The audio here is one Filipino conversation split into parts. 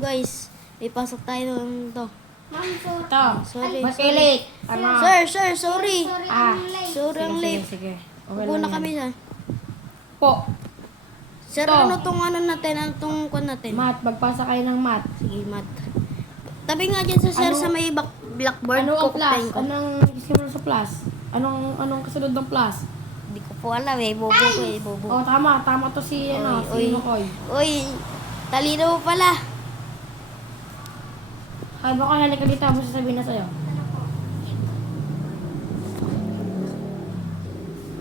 guys, ipasok tayo ng to. Ma'am, sorry. Ito. Sorry, Ba't sorry. kayo late? Ano? Sir, sorry. Ah. Sorry ang late. Sige. Okay Upo lang na yan. kami sir. Po. Sir, To. ano tong ano natin? Ano tong kwan natin? Mat. Magpasa kayo ng mat. Sige, mat. Tabi nga dyan sa sir Ano? sa may blackboard. Ano ang plus? Kukupain ko. Anong isimula sa plus? Anong kasunod ng plus? Hindi ko po alam eh. Bobo ko eh. Bobo. Oh, tama. Tama to si, si Makoy. Uy, talino mo pala. Ay, baka halika dito. Ano sasabihin na sa'yo?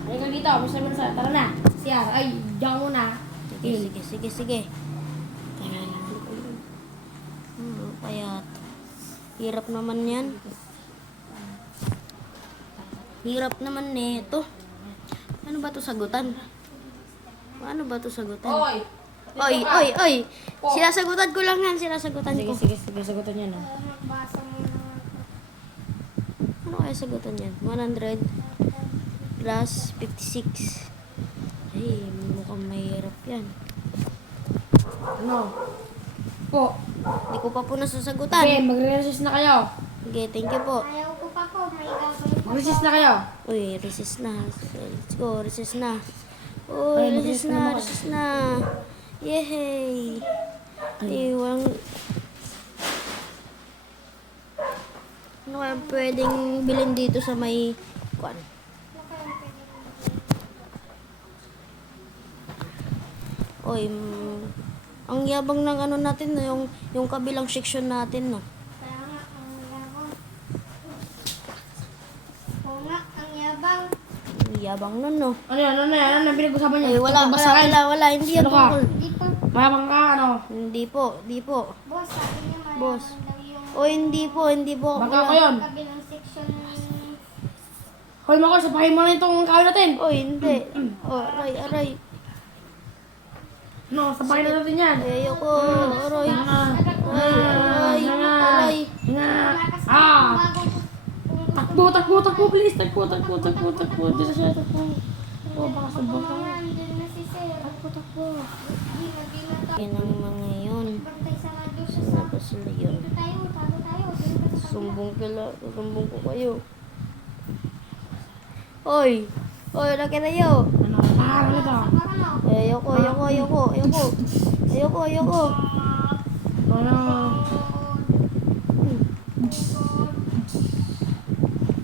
Halika dito. Ano sasabihin na sa'yo? Tara na. Siya. Ay, diyan muna. Sige. Kaya, hirap naman yan. Hirap naman nito. Ano ba to sagutan? Ano ba to sagutan? Oy! Oy! Sinasagutan ko lang yan, sinasagutan ko. Sige. Sagutan niya na. Nagbasa mo na. Ano kaya sagutan yan? 100 plus 56. Ay, mukhang mahirap yan. Ano? Po. Hindi ko pa po nasasagutan. Okay, magre-resist na kayo. Okay, thank you po. Ayaw ko pa po. May gagawin pa Mag-resist na kayo. Uy, resist na. Let's go, resist na. Ay, Uy, resist mag-resist na resist na. Yehey! Ay, walang... Ano kaya pwedeng bilhin dito sa may... Kuan? Uy, ang yabang ng ano natin, no, yung kabilang section natin, no. Kaya nga, ang yabang. Oo nga, ang yabang. Ang yabang nun, no. Ano yan? Pinag-usapan niya? Ay, wala. Hindi yan Ano ka? tungkol. Hindi pa. Mayabang ka, ano? Hindi po. Boss, sabi niya mayabang Boss. daw yung O, hindi po. Baka ko yun. kabilang section. Hoy, Makoy, sapahin mo na itong kawin natin. O, hindi. O, aray. No, sapahin na natin yan. Ay, ayoko. Aray. Aray. Nga. Ah! Takbo, please. Takbo. Dito siya, takbo. Oh, baka sabog ka. Nandun na si Sir. Takbo. Hindi na tayo. Yan ang mga yun. Bantay sa radyo siya Ano sa... ba sila yun? Dito tayo. Dun ka sa kabila. Sumbong ko kayo. Oy, laki na yo. Ano? Ano ito? Ay, ayoko. Ano?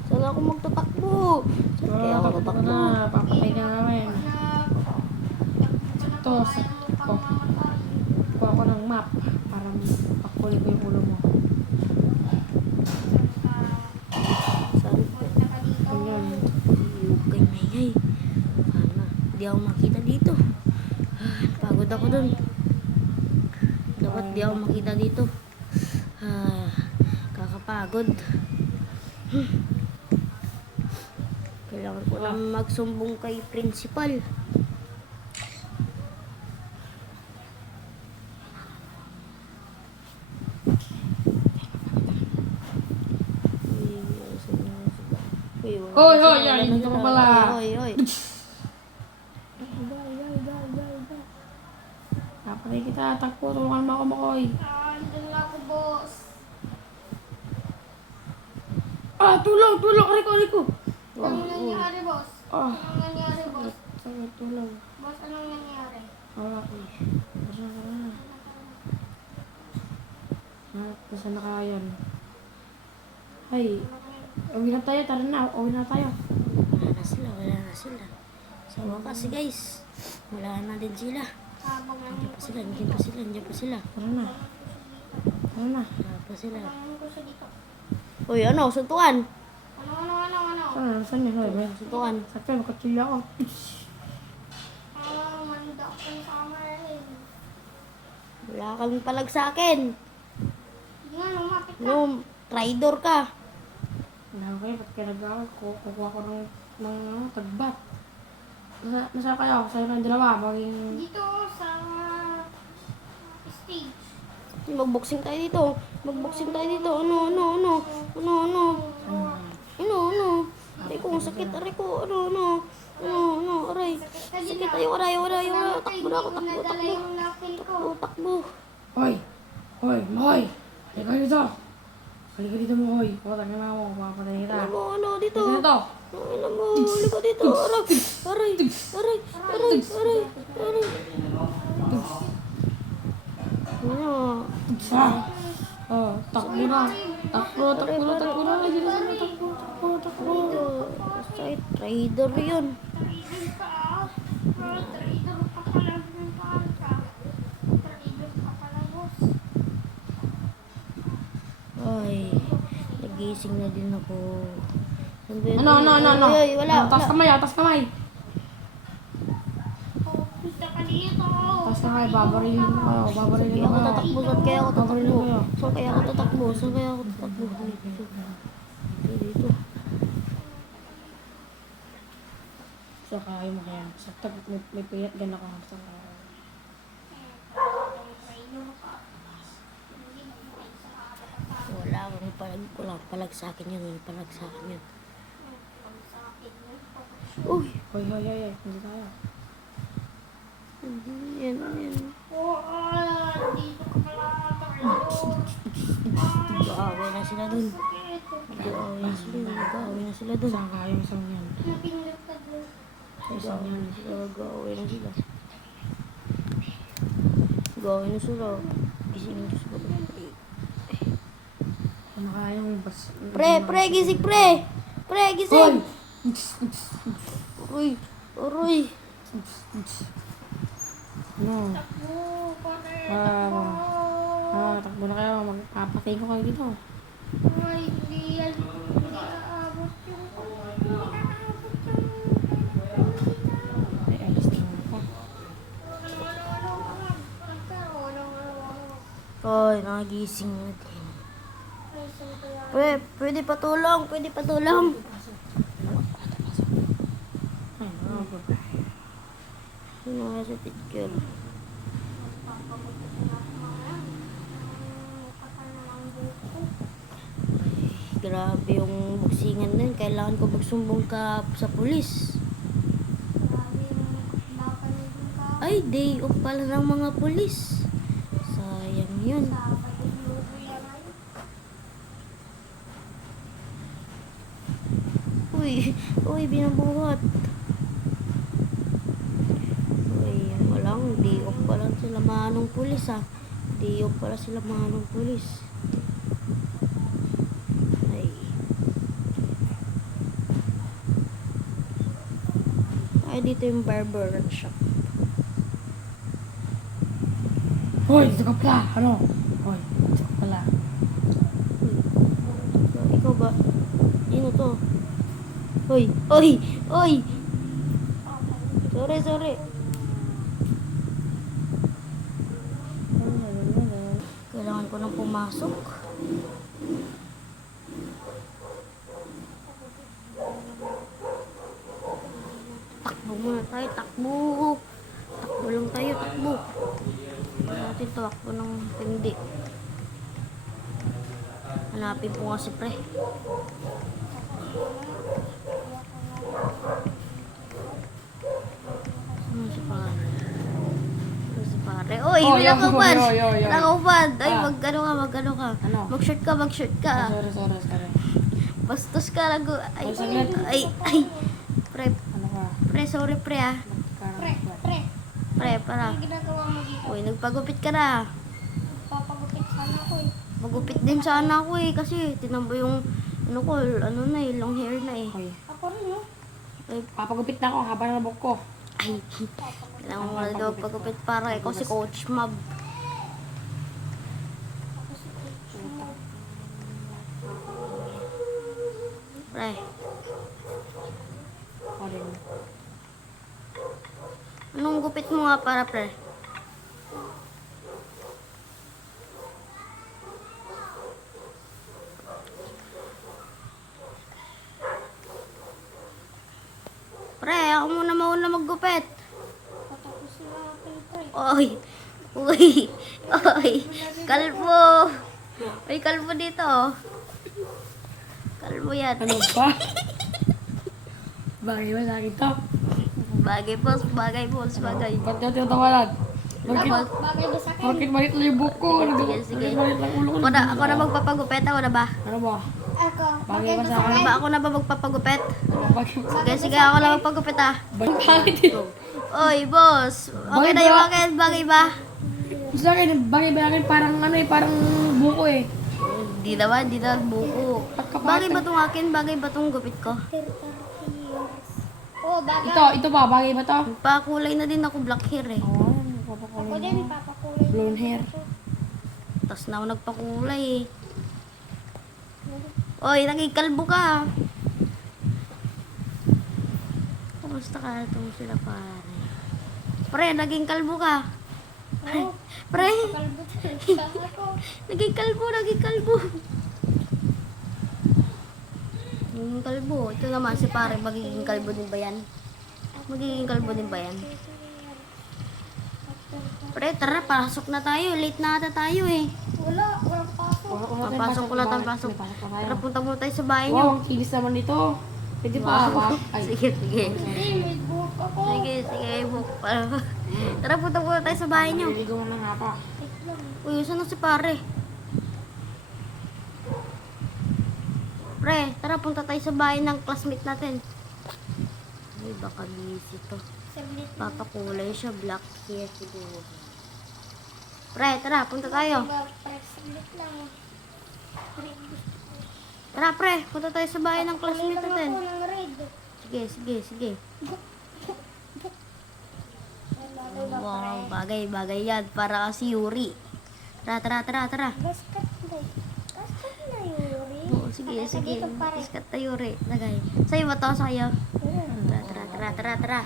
Saan ako magtatakbo? Saan kaya ako Takbo tatakbo? na. Papatay ka namin. Ito, sakto. Kuha ko ng map para pakulit ko yung ulo mo. Saan po? Ganyan. Lugay na yay. Sana, di ako makita dito. Pagod ako dun. Dapat di ako makita dito. Kakapagod. Kailangan ko na magsumbong kay principal. Hoy, yan. Nandito ka pala. Hoy. Napatay kita. Takbo. Tulungan mo ako, Makoy. Andun nga ako, boss. Ah, tulong. Ariko. Anong nangyari, boss? Ah, Anong nangyari, boss? tulong. Boss, anong nangyari? Wala ko. Nasaan na kaya yan? Ay, uwi na tayo. Tara na. Uwi na tayo. Wala na sila. Sa wakas guys, wala na din sila. Habang Nandiyan pa sila. Tara na. Wala pa sila. ano ko siya dito? Uy, ano? Suntukan. Ano? Saan yun? Hoy, Suntukan. sakto. Makatsilya ako. Manda ko sa kamera. Wala kang palag sa akin. Hindi nga, lumapit ka. No, traidor ka. Wala kayo. Ba't kaya nag-awal ko? Kukuha ko ng tagbat. Nasaan kayo? Sa'yo ng dalawa. Maging... Dito sa stage. Magboxing tayo dito. Ano? Aray ko, sakit. Aray. Sakit. Aray. Takbo na ako. Nadala yung napil ko. Takbo. Hoy! Hoy, Moy! Halika dito! Halika dito, Moy. Putang ina mo, papatay kita. Ano mo, ano dito? Halika dito! Ano mo, huli ko dito. Aray, aray, aray, aray, aray, aray. Ano? Ah! Oh, takbo na. Takbo, takbo na, takbo na. Hindi na sana, takbo, takbo, takbo. Side trader yun. Trader ka ah. Trader ka pala. Trader ka pala, boss. Ay, nagising na din ako. Ano? Ay, wala, Taas kamay, taas kamay. Oh, punta ka dito. Taas kamay, babarilin mo kayo, babarilin Kaya mo ako kayo. tatakbo, saan kaya ako Babarilin tatakbo? mo kayo. Saan kaya ako tatakbo? Saan kaya ako tatakbo? Dito. So, kaya mo kaya. Sa tag, may piyat gan ako. Sa kaya. Trader ka. Hindi mo Wala akong palag sa akin yun. Walang palag sa akin yun. sa akin yun. Uy! Hoy, hindi tayo. Yan. Oh, dito ka pala. Nag-aaway na sila dun. Sakit. Nag-aaway na sila dun. Saan kaya isang yan? Napindot ka dun. Nag-aaway na sila. Nag-aaway na sila. Gising na sila. Ano kaya yung bas? Pre, gising, pre! Pre, Hoy! gising! Uy, uroy. Ano? Takbo, pare. Takbo na kayo. Magpapatay ko kayo dito. Ay, hindi yan. Hindi aabot yung... Hindi aabot yung... Ay, alis na ako. Hoy, nagising na din. Ay, saan kaya? Pre, pwede patulong, pwede patulong. Ay, ako. Sino nga sa teacher? Grabe yung buksingan din. Kailangan ko magsumbong ka sa pulis. Ay, day off pala ng mga pulis. Sayang yun. Uy, binabuhat. Uy, walang day off pala sila manong pulis ah. Day off pala sila manong pulis. Ay. Ay, dito yung barber shop. Hoy, dito ka pala. Ano? Hoy, dito ka pala. Ikaw ba? Sino to? Oy! Sorry. Kailangan ko nang pumasok. Takbo muna tayo, takbo. Takbo lang tayo, takbo. Hindi natin takbo ng hindi. Hanapin po nga si pre. Ano si pare? Ano si pare? Uy, Oh, pinakaupad! yo. Pinakaupad! Ay, Ah. mag-ano ka. Ano? Mag-shirt ka. Sorry. Bastos ka, lago. Ay, Oh, saglit. ay. Pre, Ano ka? sorry pre ah. Pre, Pre, para. ang ginagawa mo dito? Uy, nagpagupit ka na. Papagupit sana ko eh. Magupit din sana ako eh, kasi tinambo yung, long hair na eh. Hoy, Ako rin no? Ay, papagupit na ako habang nalabog ko. kailangan mo na daw pagupit para ikaw si Coach Mab. Pre, O rin. anong gupit mo nga para pre? Pre, ako muna mauna maggupit. Patapos na natin pre. Uy, kalbo. Uy, kalbo dito. Kalbo yan. Ano ba? Bagay ba sa akin to? Bagay boss. Ba't niyo tinatawanan? Bakit? Bagay ba sa akin? Bakit maliit lang yung buko? Sige, sige. Maliit lang ulo ko. Ako na magpapagupit, ako na ba? Ano ba? Ako. Bagay ba sa Ako akin? na ba? Ako na ba magpapagupit? Bakit? Sige, sige, ako na magpagupit ah. Bakit dito? Oy, boss. Okay na yung akin, bagay ba? Sa akin, bagay parang ano eh, parang buko eh. Di naman, di na buko. Bagay ba tong akin? Bagay ba tong gupit ko? 30 years. Oh, bagay. Ito ba? Bagay ba to? Pakulay na din ako black hair eh. Oo, Ako din, papakulay. blonde hair. Tapos na ako nagpakulay eh. Oy, naging-kalbo ka. Kumusta ka itong sila pare? Pre, naging kalbo ka. Oo. Pre, Kalbo talaga ako. naging kalbo, naging kalbo. Naging kalbo. Ito naman si pare, magiging kalbo din ba yan? Magiging kalbo din ba yan? Pre, tara, pasok na tayo. Late na ata tayo eh. Walang pasok. Papasok ko lang tayo, pasok. Tara, punta muna tayo sa bahay Wow, niyo. ang kinis naman nito. Pwede pa ba? Ay, Sige, sige. Hindi, may buhok ako. Sige, sige, book pa. Tara, punta muna tayo sa bahay niyo. naliligo mo ng hapa. Wait lang. Uy, saan na si pare? Pre, tara, punta tayo sa bahay ng classmate natin. Ay, baka busy to. Saglit. Papakulay siya, black hair siguro. Pre, tara, punta tayo. Saglit lang. Tara, pre, punta tayo sa bahay ng classmate Kulay lang natin. ako ng red. Sige, sige, sige. Wow, bagay, bagay yan. Para si Yuri. Tara, tara, tara, tara. Basket na. Basket na, Yuri. Oo, sige, Tara, sige. dito, pare. Iskat tayo, Yuri. Lagay. Sa'yo ba to? Sa'yo? Tara, tara, tara, tara, tara.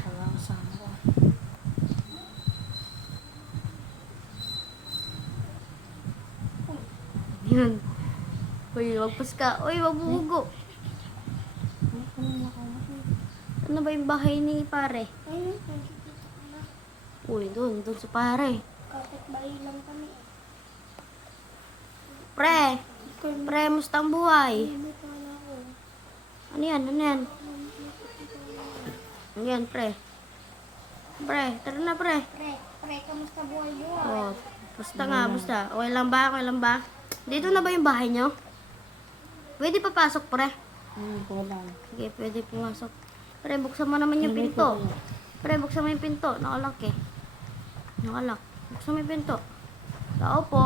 Yun. Uy, wagpas ka. Uy, wag bumugo. Ano ba yung bahay ni pare? Ayun, nakikita ko na. Uy, doon sa pare. Kapit bahay lang kami. Pre! Pre, musta ang buhay? Hindi pa na ako. Ano yan? Ano yan? Ano yan, pre? Pre, tara na, pre. Pre, kamusta buhay-buhay? Oh, basta nga, basta. Okay lang ba? Okay lang ba? Dito na ba yung bahay nyo? Pwede papasok, pre. Kulang. Sige, pwede pumasok. Pre, buksan mo naman yung pinto. Pre, buksan mo yung pinto. Nakalak eh. Nakalak. Buksan mo yung pinto. Tao po.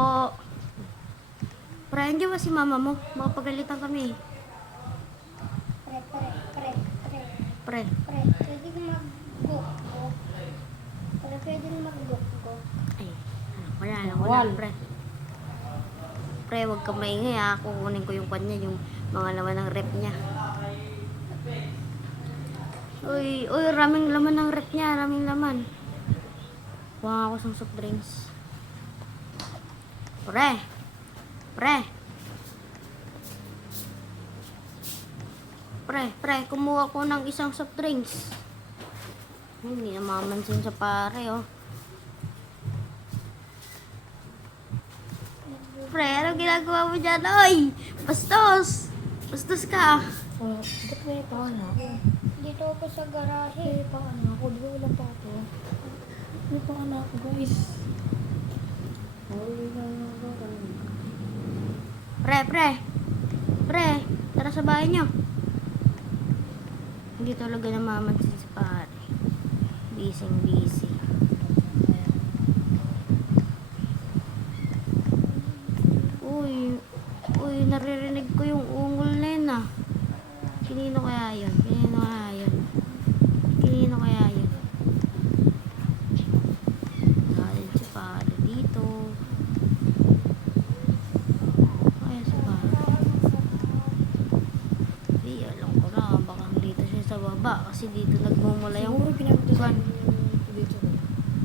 Pre, andiyan ba si mama mo? Baka pagalitan kami. Pre. Pre. Pre, pwede mag-book ko. Pre, pwede mag-book ko. Ay, wala lang, wala, pre. Pre, huwag ka maingay ha. Kukunin ko yung kanya, yung mga laman ng rep niya. Uy, raming laman ng rep niya, raming laman. Kuha ako ng soft drinks. Pre! Pre, kumuha ko ng isang soft drinks. Hindi na mamansin sa pare, oh. Pre, ano ginagawa mo dyan? Oy! Bastos! Bastos ka! Ba't may paano ako? Dito ako sa garahe. May paano ako? Di ba wala pa ako? May paano ako, guys? Pre, tara sa bahay nyo. Hindi talaga namamansin sa pare. Busy. Uy, naririnig ko yung ungol na yun ah. Kanino kaya yun? Galing si pare dito. Kaya si pare. Ay, alam ko na. Baka dito siya sa baba. Kasi dito nagmumula yung... Siguro pinagdasan dito.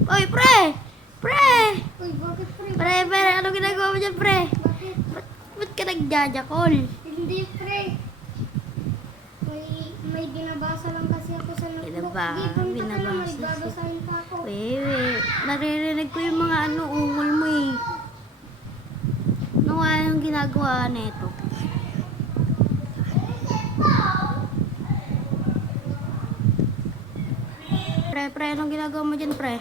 Uy, pre! Uy, bakit pre? Pre, ano ginagawa mo dyan, pre? Bakit? Ba't ka nagjajakol? Hindi pre. May binabasa lang kasi ako sa notebook. Hindi, punta ka na. May babasahin pa ako. Naririnig ko yung mga ungol mo eh. Ano nga yung ginagawa nito? Pre, anong ginagawa mo dyan, pre?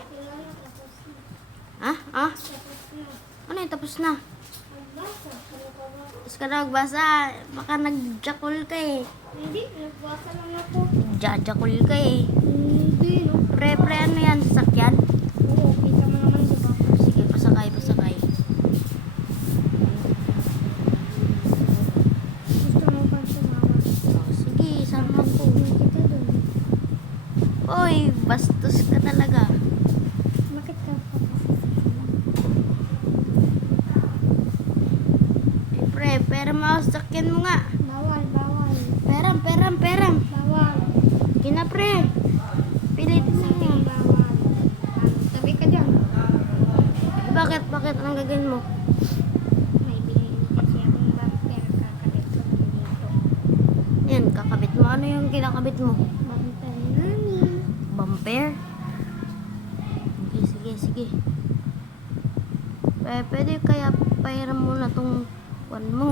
Ha? Ah? Tapos na. Ano yung tapos na? Nagbasa. Ano ka ba? Tapos ka na magbasa. Baka nagjakul ka eh. Hindi, nagbasa lang ako. Jajakul ka eh. Hindi, no? Pre, ano yan? Sasakyan? Oo, kita mo naman, diba? Sige, pasakay, pasakay. Gusto mo pa sumama? Oh, sige, sama ko. Kita doon. Oy, bastos ka talaga. Bakit ka papasasama? Eh, pre, pera mo ako, sasakyan mo nga. Bawal, bawal. Peram. Bawal. Sige na, pre. Pilitin mo Sabi nga. bawal. Tabi ka dyan. Bakit? Anong gagawin mo? May binili kasi akong bumper. Kakabit ko lang dito. Yan, kakabit mo. Ano yung kinakabit mo? Bumper namin. Bumper? Sige. Pwede kaya pairam mo na tong one mo.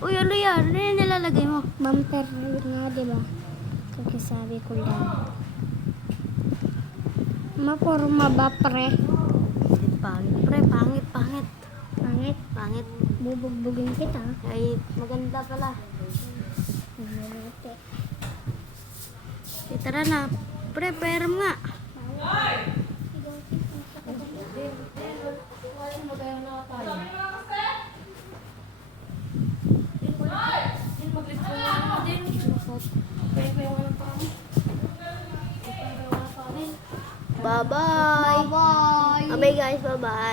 Uy, ano yan? Ano yung nilalagay mo? Bumper nga, diba? Kakasabi ko lang. Maporma ba, pre? Pangit, pre. Pangit. Pangit. Bubugbugin kita. Ay, maganda pala. Mabuti. Eh, tara na. Pre, pairam nga. Bye-bye. Bye! Bye guys, bye-bye.